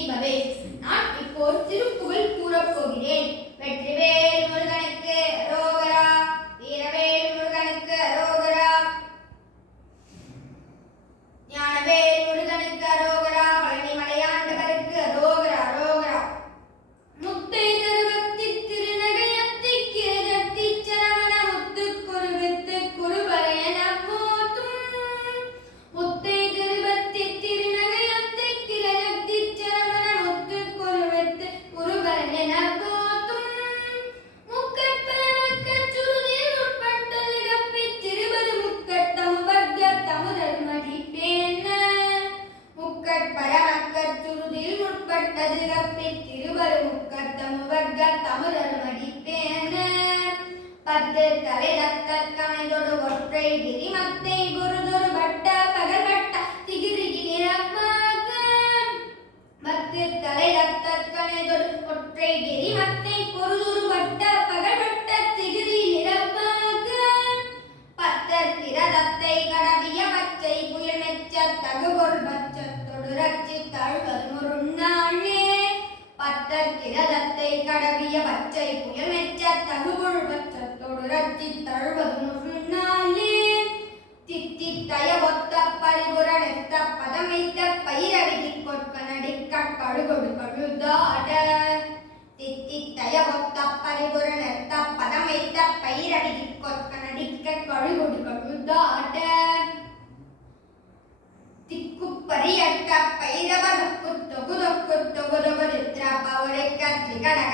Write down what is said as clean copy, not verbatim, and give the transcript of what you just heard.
பவேஷ். நான் இப்போ திருப்புகழ் கூறப் போகிறேன். வெற்றிவேல் முருகனுக்கு அரோகரா, வீரவேல் முருகனுக்கு அரோகரா, ஞானவேல் முருகனுக்கு அரோகரா, பழனி மலையாண்டவருக்கு அரோகரா அரோகரா. முத்தை தருவத்தி திருநகையத்தி கிரகத்தி சரவண முத்து குருவித்து குருபரையன போற்றும். முத்தை தருவத்தி திருநகையத்தி கிரகத்தி சரவண முத்து குருவித்து குருபரையன போற்றும். முக்கட்பரமக்கச் சுருதில் உட்பட்டது கப்பித் திருவது முக்கட்டம் வர்க்க தமுதல் மடிப்பேன. முக்கட்பரமக்கச் சுருதில் உட்பட்டது கப்பித் திருவது முக்கட்டம் வர்க்க தமுதல் மடிப்பேன. பத்து தலை ரத்தக் கணைதொடு ஒற்றை கிரிமத்தை குருதொரு வட்ட பகல்வட்ட திகிரிகி நிறமாக. பத்து தலை ரத்தக் கணைதொடு ஒற்றை கிரிமத்தை குருதொரு வட்ட பகல்வட்ட திகிரி நிறமாக. பத்தர் திரதத்தை கடவிய பச்சை புயல் மெச்ச தகுபொரு பச்சத்தொடு ரச்சி தழுவது முருநாளே. பத்தர் திரதத்தை கடவிய பச்சை புயல் மெச்ச தகுபொரு பச்சத்தொடு ரச்சி தழுவது முருநாளே. தித்தித்தய ஒத்த பரிபுர நெத்த பதமைத்த பயிரவிதி கொட்க நடிக்க கழுகொடு கழுதாட. தித்தித்தய ஒத்த பரிபுர நெத்த பதமைத்த பயிரவிதி கொட்க நடிக்க கழுகொடு கழுதாட. திக்குப்பரியட்ட பைரவ தொக்கு தொகு தொக்கு தொகு தொகு நித்ரா பவரைக்க திரிகடக